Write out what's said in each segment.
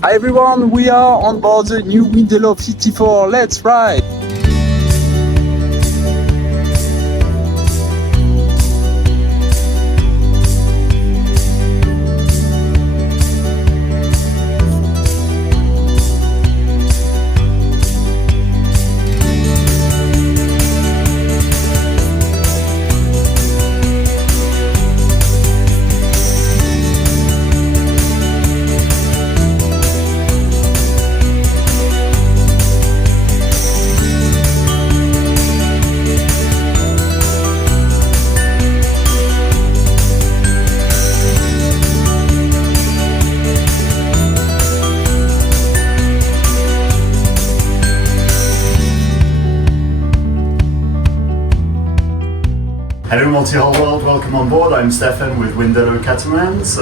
Hi everyone, we are on board the new Windelo 54. Let's ride! Hello Multihull world, welcome on board. I'm Stefan with Windelo Catamarans.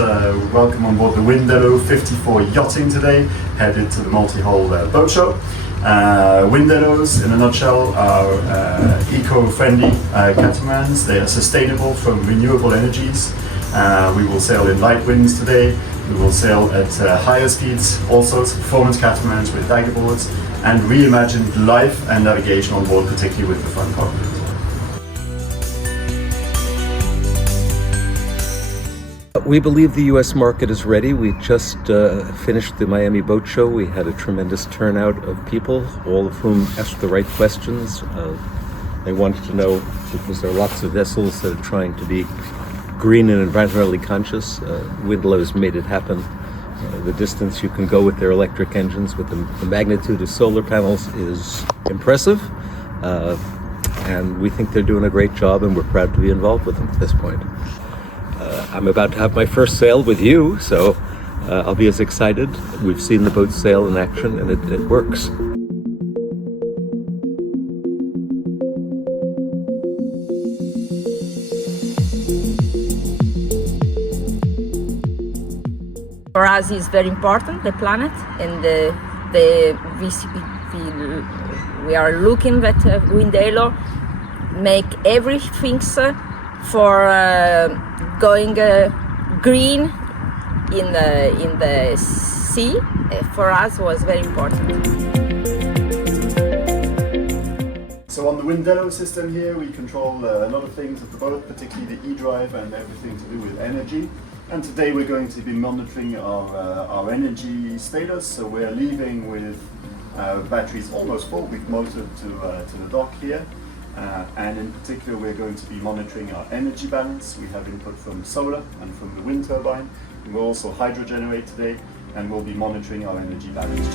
Welcome on board the Windelo 54 yachting today, headed to the Multihull boat show. Windelos, in a nutshell, are eco-friendly catamarans. They are sustainable from renewable energies. We will sail in light winds today. We will sail at higher speeds, all sorts of performance catamarans with dagger boards, and reimagined life and navigation on board, particularly with the front cockpit. We believe the U.S. market is ready. We just finished the Miami Boat Show. We had a tremendous turnout of people, all of whom asked the right questions. They wanted to know, because there are lots of vessels that are trying to be green and environmentally conscious. Windelo has made it happen. The distance you can go with their electric engines, with the magnitude of solar panels, is impressive. And we think they're doing a great job, and we're proud to be involved with them at this point. I'm about to have my first sail with you, so I'll be as excited. We've seen the boat sail in action, and it works. For us, it's very important, the planet, and we are looking at Windelo make everything for going green in the sea. For us was very important. So on the Windelo system here, we control a lot of things of the boat, particularly the e-drive and everything to do with energy. And today we're going to be monitoring our energy status. So we're leaving with batteries almost full. We've motored to the dock here. And in particular, we're going to be monitoring our energy balance. We have input from solar and from the wind turbine. We will also hydrogenerate today, and we'll be monitoring our energy balance.